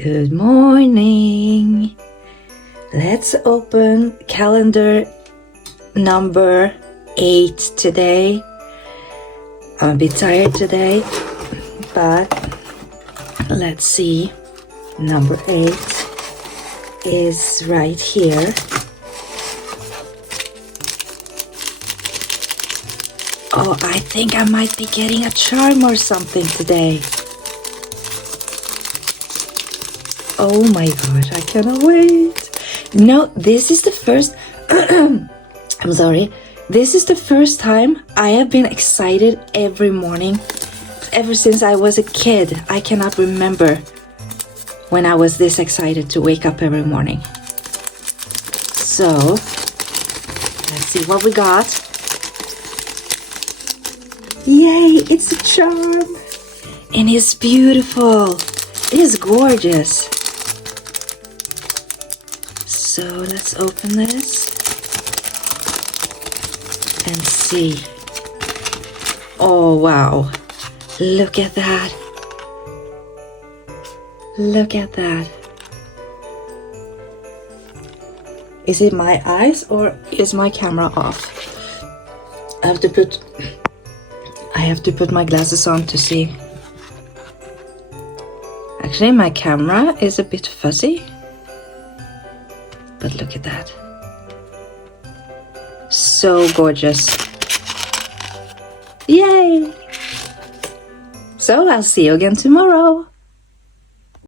Good morning. Let's open calendar number 8 today. I'm a bit tired today, but let's see. Number 8 is right here. Oh, I think I might be getting a charm or something today. Oh my gosh, I cannot wait. No, this is the first... I'm sorry. This is the first time I have been excited every morning. Ever since I was a kid, I cannot remember when I was this excited to wake up every morning. So, let's see what we got. Yay, it's a charm. And it's beautiful. It is gorgeous. So let's open this and see. Oh wow, look at that. Look at that. Is it my eyes or is my camera off? I have to put my glasses on to see. Actually, my camera is a bit fuzzy. But look at that. So gorgeous. Yay! So I'll see you again tomorrow.